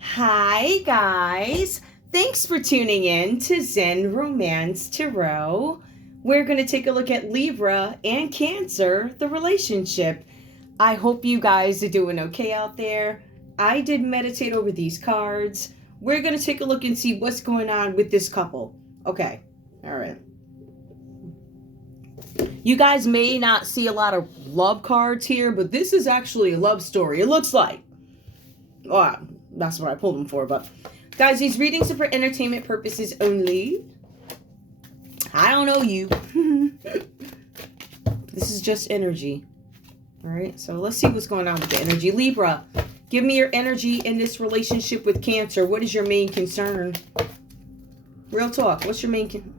Hi, guys. Thanks for tuning in to Zen Romance Tarot. We're going to take a look at Libra and Cancer, the relationship. I hope you guys are doing okay out there. I did meditate over these cards. We're going to take a look and see what's going on with this couple. Okay. All right. You guys may not see a lot of love cards here, but this is actually a love story. It looks like. Oh, that's what I pulled them for. But guys, these readings are for entertainment purposes only. I don't know you. This is just energy. All right, so let's see what's going on with the energy. Libra, give me your energy in this relationship with Cancer. What is your main concern? Real talk. What's your main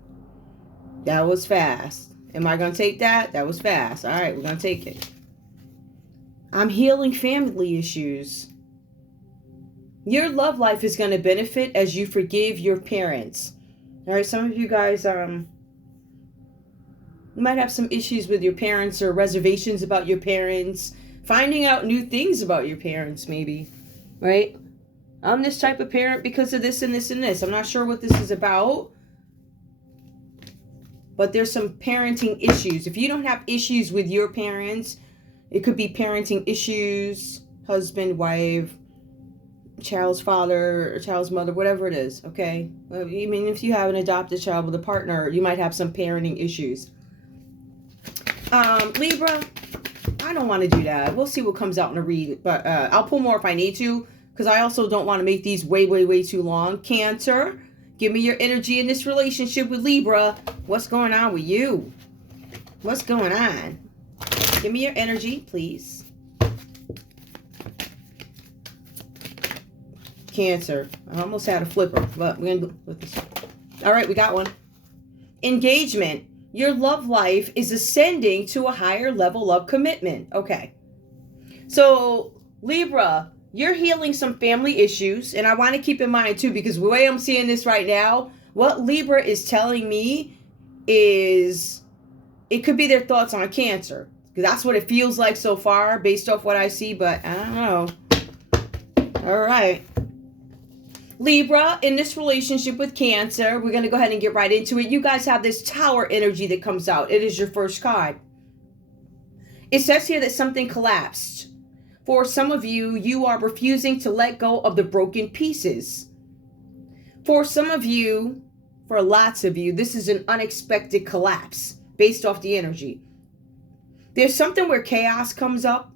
That was fast. Am I going to take that? That was fast. All right, we're going to take it. I'm healing family issues. Your love life is going to benefit as you forgive your parents. All right, some of you guys you might have some issues with your parents or reservations about your parents, finding out new things about your parents maybe, right? I'm this type of parent because of this and this and this. I'm not sure what this is about, but there's some parenting issues. If you don't have issues with your parents, it could be parenting issues, husband, wife, child's father or child's mother, whatever it is, okay? I mean, if you have an adopted child with a partner, you might have some parenting issues. Libra, I don't want to do that. We'll see what comes out in a read, but I'll pull more if I need to, because I also don't want to make these way too long. Cancer, give me your energy in this relationship with Libra. What's going on with you? What's going on? Give me your energy, please. Cancer. I almost had a flipper, but we're going to do this. All right, we got one. Engagement. Your love life is ascending to a higher level of commitment. Okay. So, Libra, you're healing some family issues, and I want to keep in mind, too, because the way I'm seeing this right now, what Libra is telling me is it could be their thoughts on Cancer, because that's what it feels like so far based off what I see, but I don't know. All right. Libra, in this relationship with Cancer, we're going to go ahead and get right into it. You guys have this Tower energy that comes out. It is your first card. It says here that something collapsed. For some of you, you are refusing to let go of the broken pieces. For some of you, for lots of you, this is an unexpected collapse based off the energy. There's something where chaos comes up.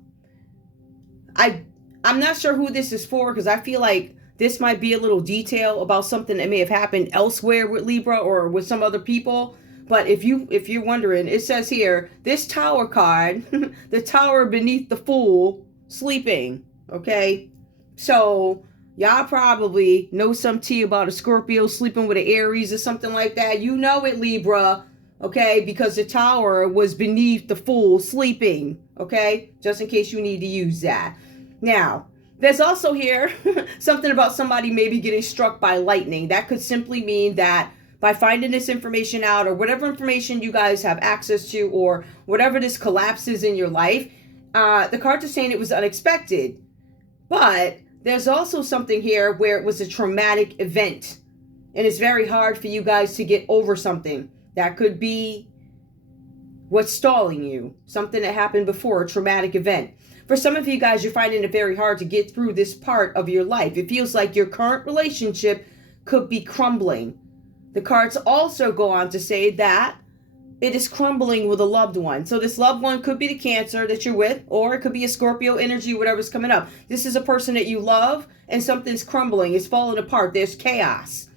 I'm not sure who this is for, because I feel like this might be a little detail about something that may have happened elsewhere with Libra or with some other people. But if you're wondering, it says here, this Tower card, the Tower beneath the Fool, sleeping. Okay? So, y'all probably know some tea about a Scorpio sleeping with an Aries or something like that. You know it, Libra. Okay? Because the Tower was beneath the Fool, sleeping. Okay? Just in case you need to use that. Now, there's also here something about somebody maybe getting struck by lightning. That could simply mean that by finding this information out, or whatever information you guys have access to, or whatever this collapse is in your life, the cards are saying it was unexpected. But there's also something here where it was a traumatic event. And it's very hard for you guys to get over something. That could be what's stalling you. Something that happened before, a traumatic event. For some of you guys, you're finding it very hard to get through this part of your life. It feels like your current relationship could be crumbling. The cards also go on to say that it is crumbling with a loved one. So this loved one could be the Cancer that you're with, or it could be a Scorpio energy, whatever's coming up. This is a person that you love, and something's crumbling. It's falling apart. There's chaos.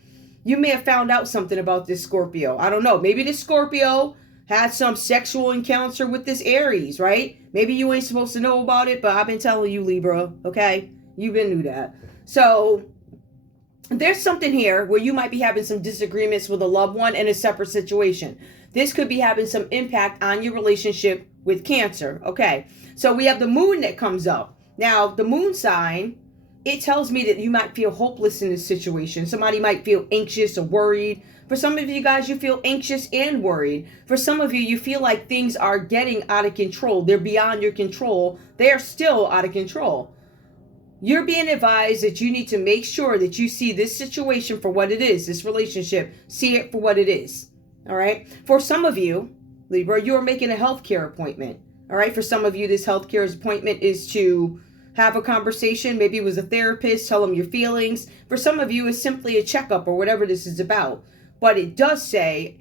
You may have found out something about this Scorpio. I don't know. Maybe this Scorpio had some sexual encounter with this Aries, right? Maybe you ain't supposed to know about it, but I've been telling you, Libra, okay? You've been knew that. So there's something here where you might be having some disagreements with a loved one in a separate situation. This could be having some impact on your relationship with Cancer, okay? So we have the Moon that comes up. Now, the Moon sign, it tells me that you might feel hopeless in this situation. Somebody might feel anxious or worried. For some of you guys, you feel anxious and worried. For some of you, you feel like things are getting out of control. They're beyond your control. They are still out of control. You're being advised that you need to make sure that you see this situation for what it is, this relationship, see it for what it is. All right. For some of you, Libra, you are making a healthcare appointment. All right. For some of you, this healthcare appointment is to have a conversation. Maybe it was a therapist, tell them your feelings. For some of you, it's simply a checkup or whatever this is about. But it does say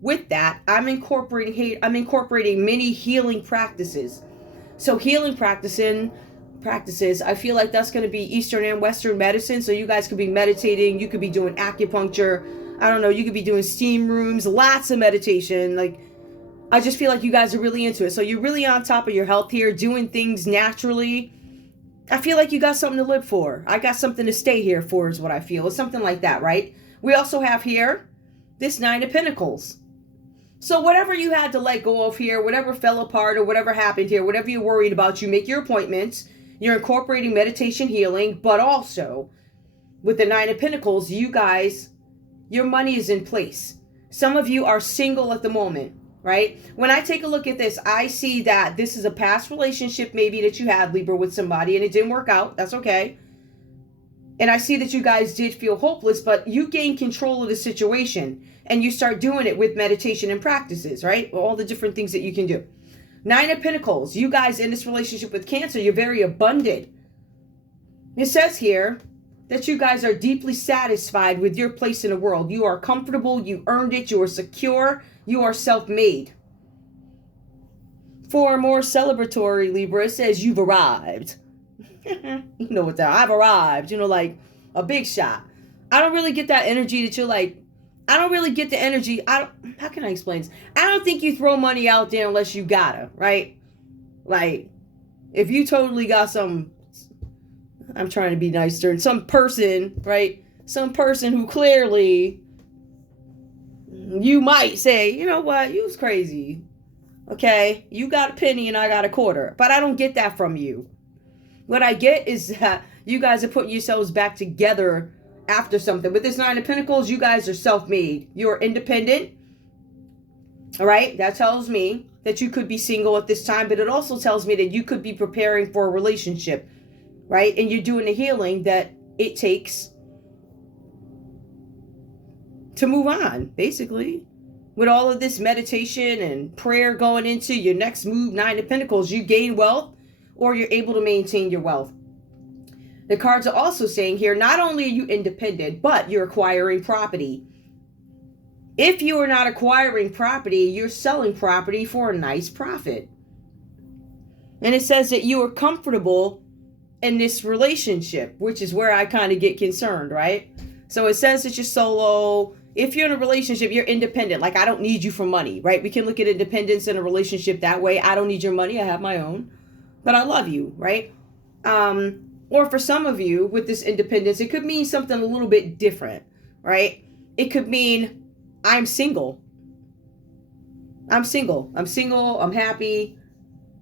with that, I'm incorporating many healing practices. So healing practices, I feel like that's going to be Eastern and Western medicine. So you guys could be meditating, you could be doing acupuncture, I don't know, you could be doing steam rooms, lots of meditation. Like, I just feel like you guys are really into it. So you're really on top of your health here, doing things naturally. I feel like you got something to live for. I got something to stay here for is what I feel. It's something like that, right? We also have here this Nine of Pentacles. So whatever you had to let go of here, whatever fell apart or whatever happened here, whatever you're worried about, you make your appointments. You're incorporating meditation, healing, but also with the Nine of Pentacles, you guys, your money is in place. Some of you are single at the moment, right? When I take a look at this, I see that this is a past relationship maybe that you had, Libra, with somebody, and it didn't work out. That's okay. And I see that you guys did feel hopeless, but you gain control of the situation and you start doing it with meditation and practices, right? All the different things that you can do. Nine of Pentacles, you guys in this relationship with Cancer, you're very abundant. It says here that you guys are deeply satisfied with your place in the world. You are comfortable, you earned it, you are secure, you are self-made. For more celebratory, Libra, it says you've arrived. You know what that, I've arrived, like a big shot. I don't really get that energy that you're like, I don't really get the energy. How can I explain this? I don't think you throw money out there unless you gotta, right? Like, if you totally got some, I'm trying to be nice during some person, right? Some person who clearly, you might say, you know what, you was crazy. Okay, you got a penny and I got a quarter. But I don't get that from you. What I get is that you guys are putting yourselves back together after something. With this Nine of Pentacles, you guys are self-made. You're independent. All right? That tells me that you could be single at this time, but it also tells me that you could be preparing for a relationship, right? And you're doing the healing that it takes to move on, basically. With all of this meditation and prayer going into your next move, Nine of Pentacles, you gain wealth or you're able to maintain your wealth. The cards are also saying here, not only are you independent, but you're acquiring property. If you are not acquiring property, you're selling property for a nice profit. And it says that you are comfortable in this relationship, which is where I kind of get concerned, right? So it says that you're solo. If you're in a relationship, you're independent. Like, I don't need you for money, right? We can look at independence in a relationship that way. I don't need your money. I have my own. But I love you, right? Or for some of you, with this independence, it could mean something a little bit different, right? It could mean, I'm single. I'm single. I'm happy.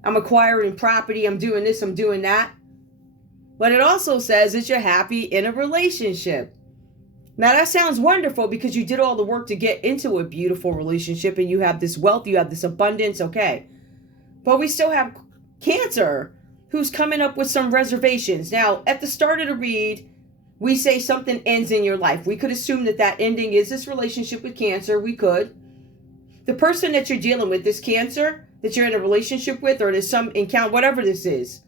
I'm acquiring property. I'm doing this. I'm doing that. But it also says that you're happy in a relationship. Now, that sounds wonderful because you did all the work to get into a beautiful relationship and you have this wealth, you have this abundance, okay. But we still have Cancer, who's coming up with some reservations. Now, at the start of the read, we say something ends in your life. We could assume that that ending is this relationship with Cancer. We could. The person that you're dealing with, this Cancer, that you're in a relationship with, or there's some encounter, whatever this is,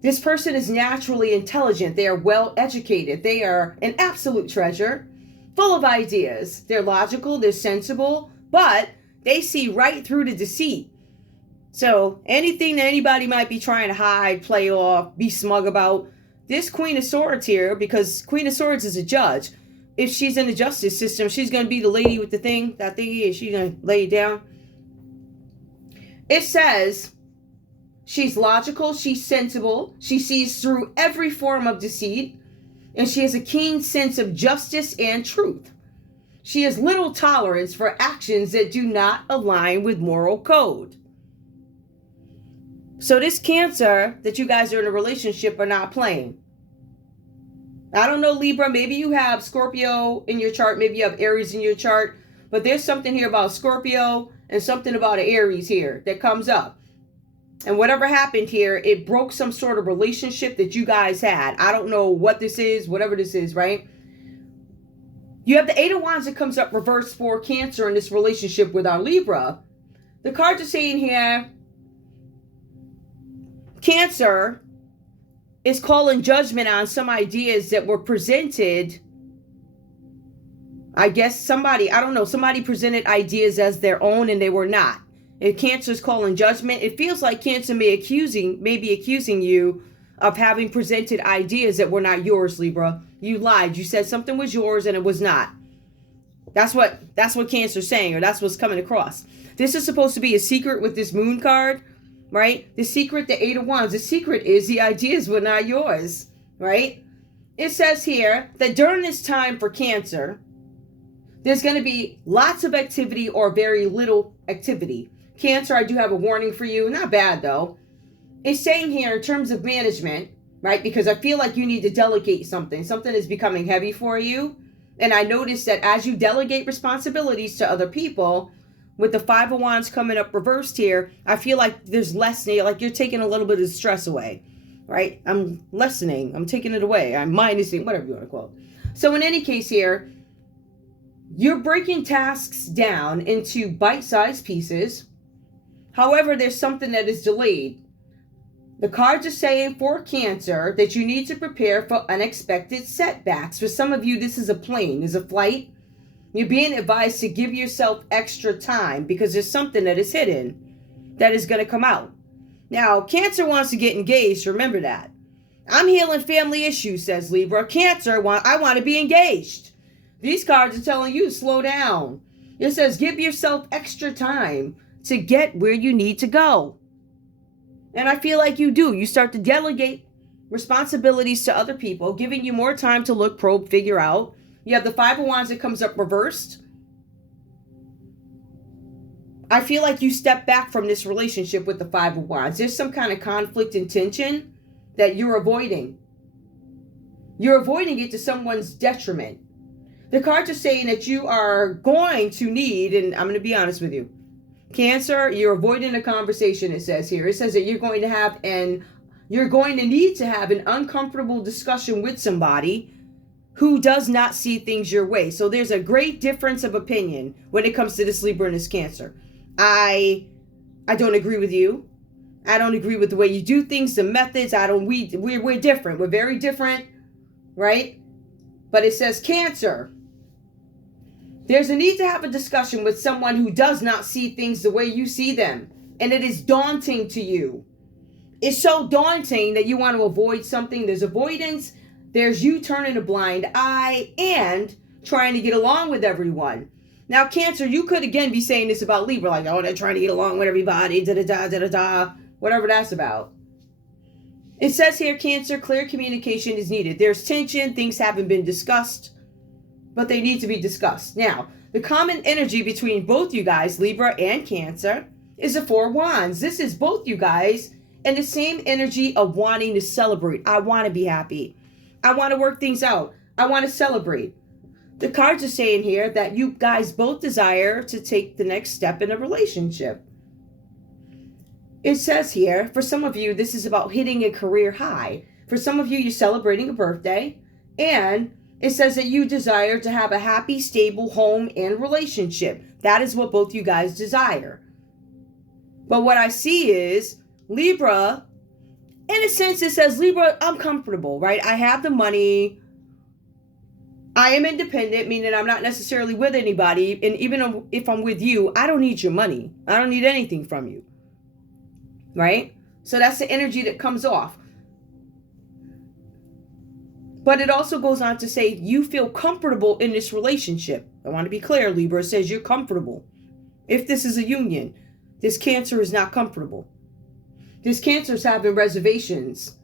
this person is naturally intelligent. They are well educated. They are an absolute treasure, full of ideas. They're logical, they're sensible, but they see right through the deceit. So anything that anybody might be trying to hide, play off, be smug about, this Queen of Swords here, because Queen of Swords is a judge. If she's in the justice system, she's going to be the lady with the thing, that thingy, and she's going to lay it down. It says she's logical, she's sensible, she sees through every form of deceit, and she has a keen sense of justice and truth. She has little tolerance for actions that do not align with moral code. So this Cancer that you guys are in a relationship are not playing. I don't know, Libra, maybe you have Scorpio in your chart, maybe you have Aries in your chart, but there's something here about Scorpio and something about Aries here that comes up. And whatever happened here, it broke some sort of relationship that you guys had. I don't know what this is, whatever this is, right? You have the Eight of Wands that comes up reversed for Cancer in this relationship with our Libra. The cards are saying here, Cancer is calling judgment on some ideas that were presented. I guess somebody presented ideas as their own and they were not. If Cancer is calling judgment, it feels like Cancer may be accusing you of having presented ideas that were not yours, Libra. You lied. You said something was yours and it was not. That's what Cancer's saying, or that's what's coming across. This is supposed to be a secret with this Moon card, right? The secret, the Eight of Wands. The secret is the ideas were not yours, right? It says here that during this time for Cancer, there's going to be lots of activity or very little activity. Cancer, I do have a warning for you. Not bad, though. It's saying here in terms of management, right? Because I feel like you need to delegate something. Something is becoming heavy for you. And I noticed that as you delegate responsibilities to other people, with the Five of Wands coming up reversed here, I feel like there's less, like you're taking a little bit of stress away, right? I'm lessening. I'm taking it away. I'm minusing, whatever you want to call it. So in any case here, you're breaking tasks down into bite-sized pieces. However, there's something that is delayed. The cards are saying for Cancer that you need to prepare for unexpected setbacks. For some of you, this is a plane, is a flight. You're being advised to give yourself extra time because there's something that is hidden that is going to come out. Now, Cancer wants to get engaged. Remember that. I'm healing family issues, says Libra. Cancer, I want to be engaged. These cards are telling you to slow down. It says give yourself extra time to get where you need to go. And I feel like you do. You start to delegate responsibilities to other people, giving you more time to look, probe, figure out. You have the Five of Wands that comes up reversed. I feel like you step back from this relationship with the Five of Wands. There's some kind of conflict and tension that you're avoiding. You're avoiding it to someone's detriment. The cards are saying that you are going to need, and I'm going to be honest with you, Cancer, you're avoiding a conversation, it says here. It says that you're going to need to have an uncomfortable discussion with somebody who does not see things your way. So there's a great difference of opinion when it comes to this Libra and this Cancer. I don't agree with you. I don't agree with the way you do things, the methods. We're different. We're very different, right? But it says Cancer, there's a need to have a discussion with someone who does not see things the way you see them. And it is daunting to you. It's so daunting that you want to avoid something. There's avoidance. There's you turning a blind eye and trying to get along with everyone. Now, Cancer, you could again be saying this about Libra, like, oh, they're trying to get along with everybody, da-da-da, da-da-da, whatever that's about. It says here, Cancer, clear communication is needed. There's tension. Things haven't been discussed, but they need to be discussed. Now, the common energy between both you guys, Libra and Cancer, is the Four of Wands. This is both you guys and the same energy of wanting to celebrate. I want to be happy. I want to work things out. I want to celebrate. The cards are saying here that you guys both desire to take the next step in a relationship. It says here, for some of you, this is about hitting a career high. For some of you, you're celebrating a birthday. And it says that you desire to have a happy, stable home and relationship. That is what both you guys desire. But what I see is Libra, in a sense, it says, Libra, I'm comfortable, right? I have the money. I am independent, meaning I'm not necessarily with anybody. And even if I'm with you, I don't need your money. I don't need anything from you, right? So that's the energy that comes off. But it also goes on to say you feel comfortable in this relationship. I want to be clear, Libra. It says you're comfortable. If this is a union, this Cancer is not comfortable. This Cancer is having reservations.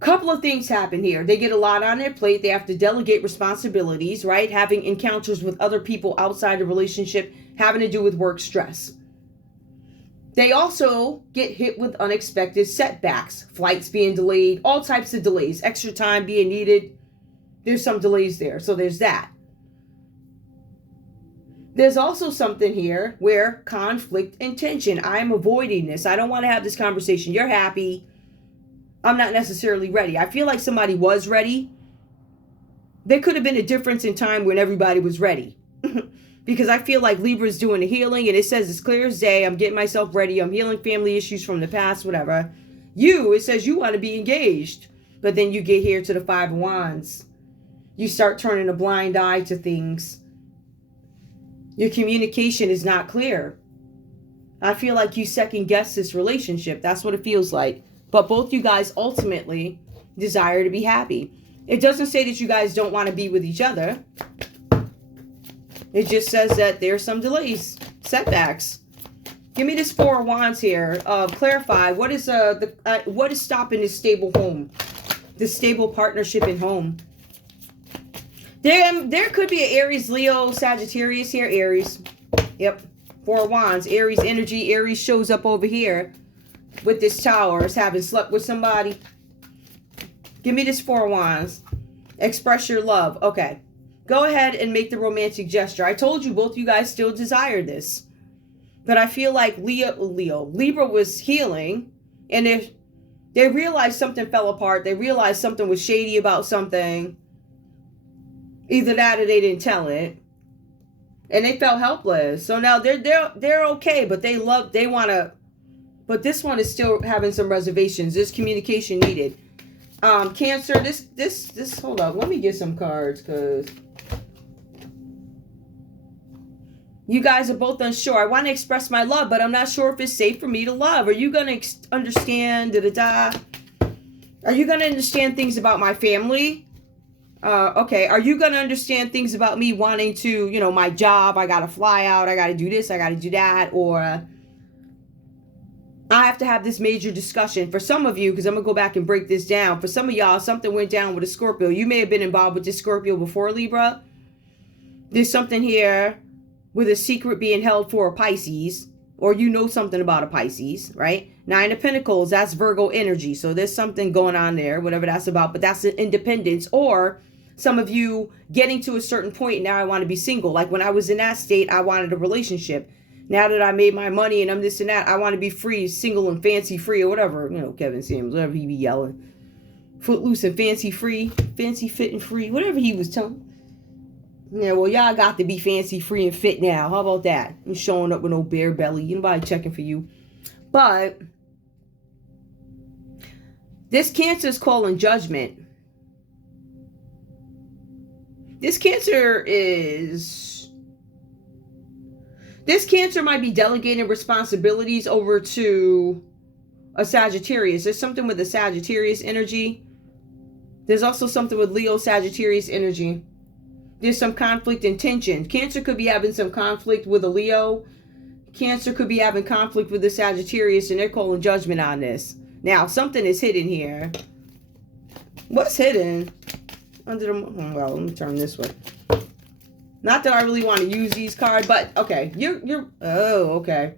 Couple of things happen here. They get a lot on their plate. They have to delegate responsibilities, right? Having encounters with other people outside the relationship, having to do with work stress. They also get hit with unexpected setbacks, flights being delayed, all types of delays, extra time being needed. There's some delays there, so there's that. There's also something here where conflict and tension. I'm avoiding this. I don't want to have this conversation. You're happy. I'm not necessarily ready. I feel like somebody was ready. There could have been a difference in time when everybody was ready. Because I feel like Libra's doing the healing, and it says it's clear as day. I'm getting myself ready. I'm healing family issues from the past, whatever. You, it says you want to be engaged. But then you get here to the Five of Wands. You start turning a blind eye to things. Your communication is not clear. I feel like you second guess this relationship. That's what it feels like. But both you guys ultimately desire to be happy. It doesn't say that you guys don't want to be with each other. It just says that there's some delays, setbacks. Give me this Four of Wands here. Clarify, what is stopping this stable home? This stable partnership in home? There could be an Aries, Leo, Sagittarius here. Aries. Yep. Four of Wands. Aries energy. Aries shows up over here with this Tower. Is having slept with somebody. Give me this Four of Wands. Express your love. Okay. Go ahead and make the romantic gesture. I told you both you guys still desire this. But I feel like Libra was healing. And if they realized something fell apart, they realized something was shady about something. Either that or they didn't tell it. And they felt helpless. So now they're okay, but they want to. But this one is still having some reservations. There's communication needed. Cancer, this hold up. Let me get some cards, because you guys are both unsure. I want to express my love, but I'm not sure if it's safe for me to love. Are you going to understand? Are you going to understand things about my family? Okay. Are you going to understand things about me wanting to, my job? I got to fly out. I got to do this. I got to do that. Or I have to have this major discussion. For some of you, because I'm going to go back and break this down. For some of y'all, something went down with a Scorpio. You may have been involved with this Scorpio before, Libra. There's something here with a secret being held for a Pisces. Or you know something about a Pisces, right? Nine of Pentacles, that's Virgo energy. So there's something going on there, whatever that's about. But that's an independence. Or some of you getting to a certain point, and now I want to be single. Like when I was in that state, I wanted a relationship. Now that I made my money and I'm this and that, I want to be free, single and fancy free, or whatever. Kevin Samuels, whatever he be yelling. Footloose and fancy free, fancy fit and free, whatever he was telling. Yeah, well, y'all got to be fancy, free, and fit now. How about that? I'm showing up with no bare belly. Nobody checking for you. But this Cancer is calling judgment. This Cancer might be delegating responsibilities over to a Sagittarius. There's something with the Sagittarius energy. There's also something with Leo Sagittarius energy. There's some conflict and tension. Cancer could be having some conflict with a Leo. Cancer could be having conflict with the Sagittarius, and they're calling judgment on this. Now, something is hidden here. What's hidden? Well, let me turn this way. Not that I really want to use these cards, but okay. Oh, okay.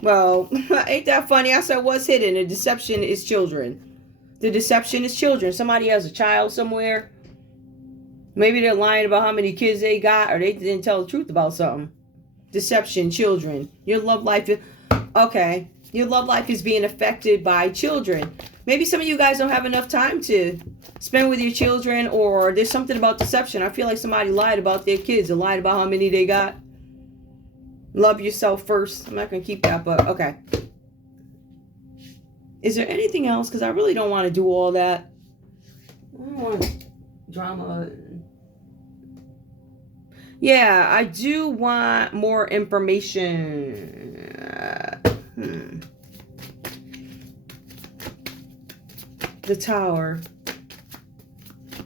Well, ain't that funny? I said what's hidden? The deception is children. The deception is children. Somebody has a child somewhere. Maybe they're lying about how many kids they got, or they didn't tell the truth about something. Deception, children. Your love life is... Okay. Your love life is being affected by children. Maybe some of you guys don't have enough time to spend with your children, or there's something about deception. I feel like somebody lied about their kids and lied about how many they got. Love yourself first. I'm not going to keep that, but okay. Is there anything else? Because I really don't want to do all that. I don't want drama. Yeah, I do want more information. The Tower.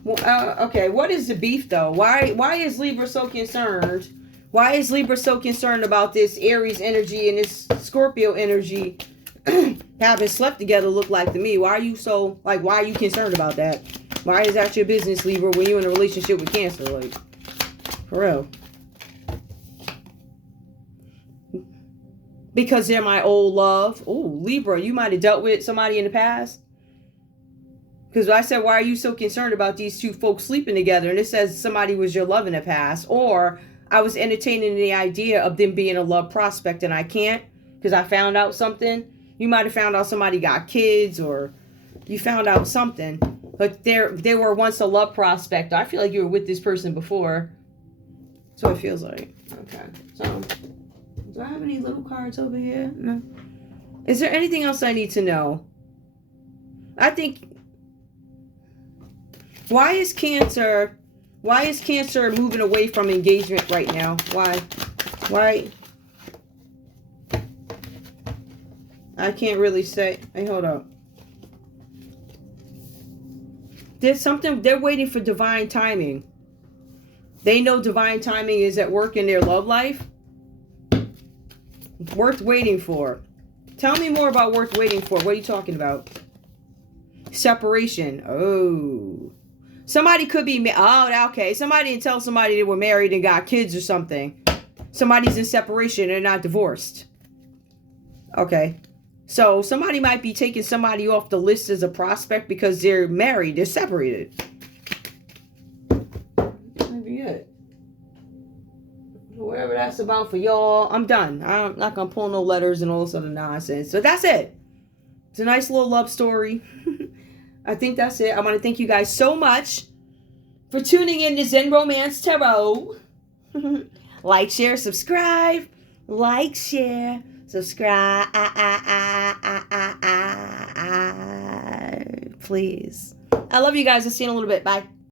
Well, okay, what is the beef though? Why is Libra so concerned? Why is Libra so concerned about this Aries energy and this Scorpio energy having slept together look like to me? Why are you so, why are you concerned about that? Why is that your business, Libra, when you're in a relationship with Cancer? For real. Because they're my old love. Oh, Libra, you might have dealt with somebody in the past. Because I said, why are you so concerned about these two folks sleeping together? And it says somebody was your love in the past. Or I was entertaining the idea of them being a love prospect, and I can't because I found out something. You might have found out somebody got kids, or you found out something, but they were once a love prospect. I feel like you were with this person before. That's what it feels like. Okay, so do I have any little cards over here? No. Is there anything else I need to know? I think, why is Cancer moving away from engagement right now? Why? I can't really say. Hey, hold up. There's something, they're waiting for divine timing. They know divine timing is at work in their love life. Worth waiting for. Tell me more about worth waiting for. What are you talking about? Separation. Oh. Somebody could be, oh, okay. Somebody didn't tell somebody they were married and got kids or something. Somebody's in separation. They're not divorced. Okay. So somebody might be taking somebody off the list as a prospect because they're married. They're separated. That might be it. Whatever that's about for y'all, I'm done. I'm not going to pull no letters and all this other nonsense. So that's it. It's a nice little love story. I think that's it. I want to thank you guys so much for tuning in to Zen Romance Tarot. Like, share, subscribe. Like, share, subscribe. Please. I love you guys. I'll see you in a little bit. Bye.